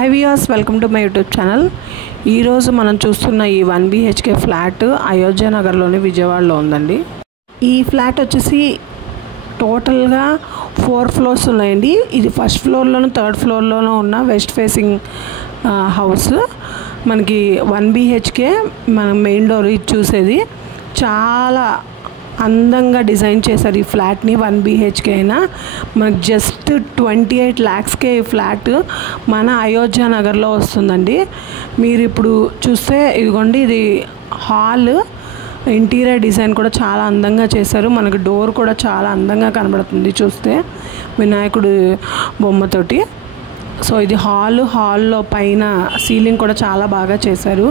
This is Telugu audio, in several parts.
Hi viewers, welcome to my YouTube channel. ఈరోజు మనం చూస్తున్న ఈ 1 BHK ఫ్లాట్ అయోధ్య నగర్లోని విజయవాడలో ఉందండి. ఈ ఫ్లాట్ వచ్చేసి టోటల్గా 4 ఫ్లోర్స్ ఉన్నాయండి. ఇది ఫస్ట్ ఫ్లోర్లోను థర్డ్ ఫ్లోర్లోనూ ఉన్న వెస్ట్ ఫేసింగ్ హౌస్. మనకి 1 BHK మన మెయిన్ డోర్ ఇది చూసేది. చాలా అందంగా డిజైన్ చేశారు ఈ ఫ్లాట్ని. 1 BHK అయినా మనకు జస్ట్ 28 lakhsకే ఈ ఫ్లాట్ మన అయోధ్య నగర్లో వస్తుందండి. మీరు ఇప్పుడు చూస్తే ఇదిగోండి, ఇది హాల్. ఇంటీరియర్ డిజైన్ కూడా చాలా అందంగా చేశారు. మనకు డోర్ కూడా చాలా అందంగా కనబడుతుంది చూస్తే, వినాయకుడు బొమ్మతోటి. సో ఇది హాల్లో పైన సీలింగ్ కూడా చాలా బాగా చేశారు.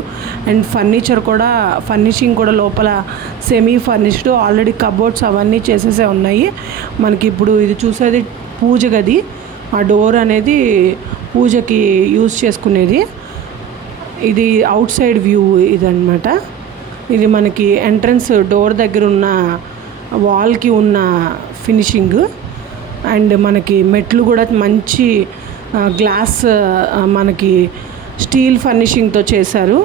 అండ్ ఫర్నిషింగ్ కూడా లోపల సెమీ ఫర్నిష్డ్, ఆల్రెడీ కబోర్డ్స్ అవన్నీ చేసేసే ఉన్నాయి. మనకి ఇప్పుడు ఇది చూసేది పూజ గది. ఆ డోర్ అనేది పూజకి యూజ్ చేసుకునేది. ఇది అవుట్ సైడ్ వ్యూ ఇదన్నమాట. ఇది మనకి ఎంట్రన్స్ డోర్ దగ్గర ఉన్న వాల్కి ఉన్న ఫినిషింగ్. అండ్ మనకి మెట్లు కూడా మంచి గ్లాస్, మనకి స్టీల్ ఫర్నిషింగ్తో చేశారు.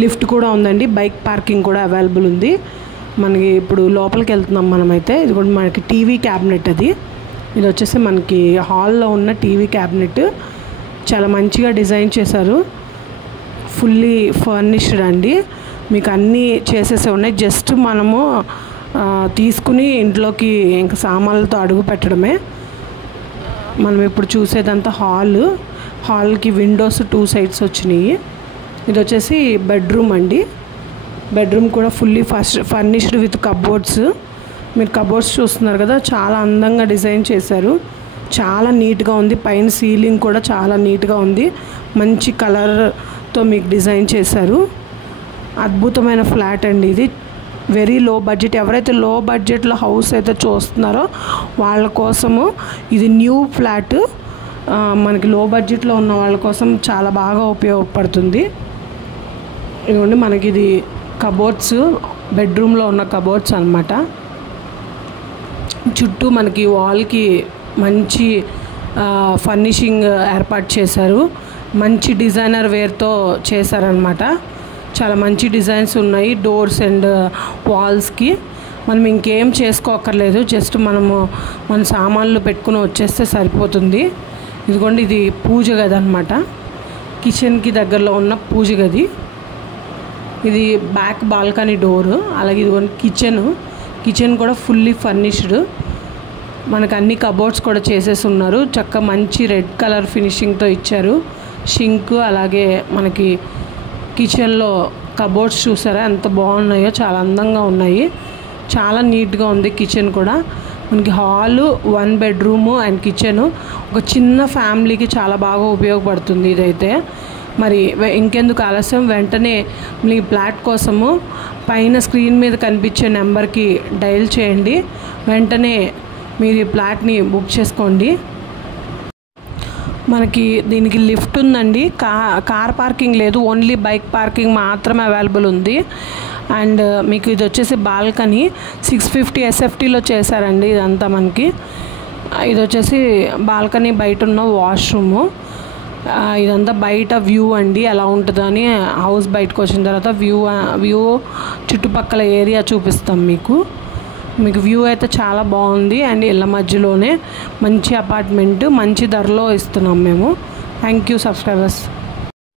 లిఫ్ట్ కూడా ఉందండి. బైక్ పార్కింగ్ కూడా అవైలబుల్ ఉంది. మనకి ఇప్పుడు లోపలికి వెళ్తున్నాం మనమైతే. ఇది కూడా మనకి టీవీ క్యాబినెట్. ఇది వచ్చేసి మనకి హాల్లో ఉన్న టీవీ క్యాబినెట్. చాలా మంచిగా డిజైన్ చేశారు. ఫుల్లీ ఫర్నిష్డ్ అండి. మీకు అన్నీ చేసేసే ఉన్నాయి. జస్ట్ మనము తీసుకుని ఇంట్లోకి ఇంకా సామాన్లతో అడుగు పెట్టడమే. మనం ఇప్పుడు చూసేదంతా హాల్కి విండోస్ 2 sides వచ్చినాయి. ఇది వచ్చేసి బెడ్రూమ్ అండి. బెడ్రూమ్ కూడా ఫుల్లీ ఫర్నిష్డ్ విత్ కబోర్డ్స్. మీరు కబోర్డ్స్ చూస్తున్నారు కదా, చాలా అందంగా డిజైన్ చేశారు. చాలా నీట్గా ఉంది. పైన సీలింగ్ కూడా చాలా నీట్గా ఉంది. మంచి కలర్తో మీకు డిజైన్ చేశారు. అద్భుతమైన ఫ్లాట్ అండి ఇది. Very low budget. ఎవరైతే లో బడ్జెట్లో హౌస్ అయితే చూస్తున్నారో వాళ్ళ కోసము ఇది న్యూ ఫ్లాట్. మనకి లో బడ్జెట్లో ఉన్న వాళ్ళ కోసం చాలా బాగా ఉపయోగపడుతుంది. ఇదిగోండి, మనకి ఇది కబోర్డ్స్, బెడ్రూమ్లో ఉన్న కబోర్డ్స్ అన్నమాట. చుట్టూ మనకి వాల్కి మంచి ఫర్నిషింగ్ ఏర్పాటు చేశారు. మంచి డిజైనర్ వేర్తో చేశారనమాట. చాలా మంచి డిజైన్స్ ఉన్నాయి డోర్స్ అండ్ వాల్స్కి. మనం ఇంకేం చేసుకోక్కర్లేదు. జస్ట్ మన సామాన్లు పెట్టుకుని వచ్చేస్తే సరిపోతుంది. ఇదిగోండి, ఇది పూజ గది అనమాట. కిచెన్కి దగ్గరలో ఉన్న పూజ గది. ఇది బ్యాక్ బాల్కనీ డోరు. అలాగే ఇదిగోండి కిచెన్ కూడా ఫుల్లీ ఫర్నిష్డ్. మనకు అన్ని కబోర్డ్స్ కూడా చేసేసి ఉన్నారు. చక్కగా మంచి రెడ్ కలర్ ఫినిషింగ్తో ఇచ్చారు. షింక్, అలాగే మనకి కిచెన్లో కబోర్డ్స్ చూసారా ఎంత బాగున్నాయో, చాలా అందంగా ఉన్నాయి. చాలా నీట్గా ఉంది కిచెన్ కూడా. మనకి హాలు, 1 bedroom అండ్ కిచెను ఒక చిన్న ఫ్యామిలీకి చాలా బాగా ఉపయోగపడుతుంది ఇదైతే. మరి ఇంకెందుకు ఆలస్యం, వెంటనే మీ ఫ్లాట్ కోసము పైన స్క్రీన్ మీద కనిపించే నెంబర్కి డయల్ చేయండి. వెంటనే మీరు ఈ ఫ్లాట్ని బుక్ చేసుకోండి. మనకి దీనికి లిఫ్ట్ ఉందండి. కార్ పార్కింగ్ లేదు, ఓన్లీ బైక్ పార్కింగ్ మాత్రమే అవైలబుల్ ఉంది. అండ్ మీకు ఇది వచ్చేసి బాల్కనీ 650 SFTలో చేశారండి ఇదంతా. మనకి ఇది వచ్చేసి బాల్కనీ, బయట ఉన్న వాష్రూము. ఇదంతా బయట వ్యూ అండి, ఎలా ఉంటుందని హౌస్ బయటకు వచ్చిన తర్వాత వ్యూ చుట్టుపక్కల ఏరియా చూపిస్తాం మీకు వ్యూ అయితే చాలా బాగుంది. అండ్ ఇళ్ళ మధ్యలోనే మంచి అపార్ట్మెంట్, మంచి ధరలో ఇస్తున్నాం మేము. Thank you subscribers.